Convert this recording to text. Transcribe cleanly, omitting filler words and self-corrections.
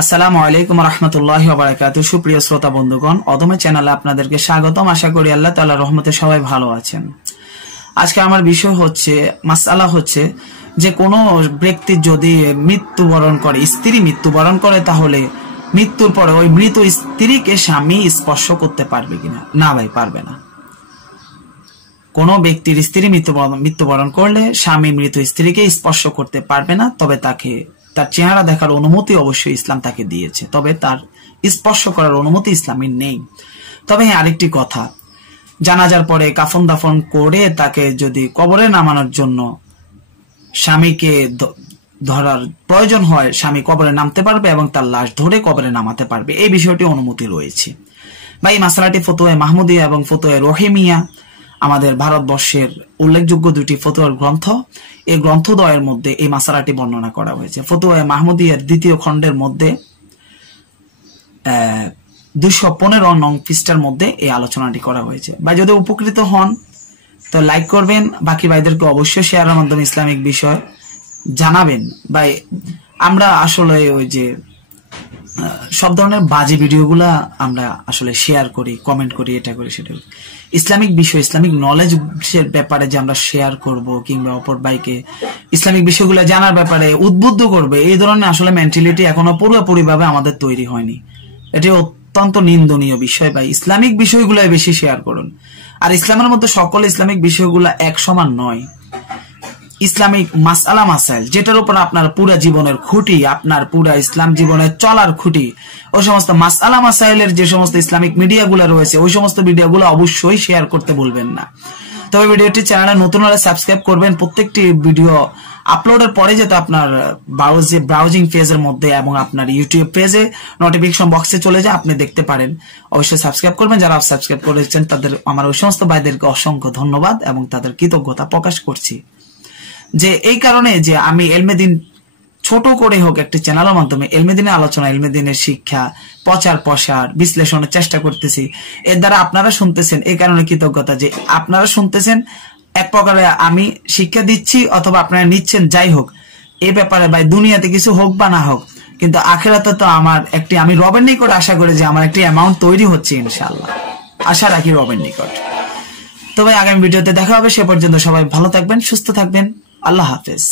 আসসালামু আলাইকুম রহমতুল্লাহি ওয়া বারাকাতুহু। সুপ্রিয় শ্রোতা বন্ধুগণ, অদমে চ্যানেলে আপনাদেরকে স্বাগতম। আশা করি আল্লাহ তাআলার রহমতে সবাই ভালো আছেন। আজকে আমার বিষয় হচ্ছে, মাসআলা হচ্ছে যে কোনো ব্যক্তি যদি মৃত্যুবরণ করে, স্ত্রী মৃত্যুবরণ করে, তাহলে মৃত্যুর পরে ওই মৃত স্ত্রীকে স্বামী স্পর্শ করতে পারবে কিনা? না ভাই, পারবে না। কোনো ব্যক্তির স্ত্রী মৃত্যুবরণ করলে স্বামী মৃত স্ত্রীকে স্পর্শ করতে পারবে না। তবে তার চেহারা দেখার অনুমতি অবশ্যই ইসলাম তাকে দিয়েছে, তবে তার স্পর্শ করার অনুমতি ইসলামের নেই। তবে হ্যাঁ, আরেকটি কথা, জানাজার পরে কাফন দাফন করে তাকে যদি কবরে নামানোর জন্য স্বামীকে ধরার প্রয়োজন হয়, স্বামী কবরে নামতে পারবে এবং তার লাশ ধরে কবরে নামাতে পারবে। এই বিষয়টি অনুমতি রয়েছে। বা এই মাসালাটি ফতোয়া মাহমুদিয়া এবং ফতোয়া রহিমিয়া, আমাদের ভারতবর্ষের উল্লেখযোগ্য দুটি ফতোয়ার গ্রন্থ। এই গ্রন্থদ্বয়ের মধ্যে এই মাসালাটি বর্ণনা করা হয়েছে। ফতোয়া মাহমুদিয়ার 2য় খণ্ডের মধ্যে 215 নং পৃষ্ঠার মধ্যে এই আলোচনাটি করা হয়েছে। বা যদি উপকৃত হন তো লাইক করবেন, বাকি ভাইদেরকে অবশ্যই শেয়ারের মাধ্যমে ইসলামিক বিষয় জানাবেন। ভাই, আমরা আসলে ওই যে সব ধরনের বাজে ভিডিওগুলা আমরা আসলে শেয়ার করি, কমেন্ট করি, এটা করি সেটা করি। ইসলামিক বিষয়, ইসলামিক নলেজের ব্যাপারে যে আমরা শেয়ার করব কিংবা অপর ভাইকে ইসলামিক বিষয়গুলো জানার ব্যাপারে উদ্বুদ্ধ করবে, এই ধরনের আসলে মেন্টালিটি এখনো পুরোপুরিভাবে আমাদের তৈরি হয়নি। এটি অত্যন্ত নিন্দনীয় বিষয়। ভাই, ইসলামিক বিষয়গুলো বেশি শেয়ার করুন। আর ইসলামের মধ্যে সকল ইসলামিক বিষয়গুলো এক সমান নয়। ইসলামিক মাসআলা মাসাইল, যেটার উপর আপনার পুরা জীবনের খুঁটি, আপনার পুরা ইসলাম জীবনের চলার খুঁটি, ওই সমস্ত মাসআলা মাসাইলের যে সমস্ত ইসলামিক মিডিয়াগুলো রয়েছে, ওই সমস্ত ভিডিওগুলো অবশ্যই শেয়ার করতে ভুলবেন না। তবে ভিডিওটি চ্যানেলে নতুন হলে সাবস্ক্রাইব করবেন। প্রত্যেকটি ভিডিও আপলোডের পরে যেটা আপনার ব্রাউজিং পেজের মধ্যে এবং আপনার ইউটিউব পেজে নোটিফিকেশন বক্সে চলে যায়, আপনি দেখতে পারেন। অবশ্যই সাবস্ক্রাইব করবেন। যারা সাবস্ক্রাইব করেছেন তাদের, আমার ওই সমস্ত ভাইদেরকে অসংখ্য ধন্যবাদ এবং তাদের কৃতজ্ঞতা প্রকাশ করছি। যে এই কারণে যে আমি এলমেদিন ছোট করে হোক একটি চ্যানেলের মাধ্যমে এলমেদিনের আলোচনা, এলমেদিনের শিক্ষা, প্রচার প্রসার, বিশ্লেষণের চেষ্টা করতেছি। এর দ্বারা আপনারা শুনতেছেন, এই কারণে কৃতজ্ঞতা যে আপনারা শুনতেছেন। এক প্রকারে আমি শিক্ষা দিচ্ছি অথবা আপনারা নিচ্ছেন, যাই হোক, এই ব্যাপারে ভাই দুনিয়াতে কিছু হোক বা না হোক, কিন্তু আখিরাতে তো আমার একটি, আমি রবের নিকট আশা করি যে আমার একটি অ্যামাউন্ট তৈরি হচ্ছে, ইনশাআল্লাহ আশা রাখি রবের নিকট। তবে আগামী ভিডিওতে দেখা হবে। সে পর্যন্ত সবাই ভালো থাকবেন, সুস্থ থাকবেন। আল্লাহ হাফেজ।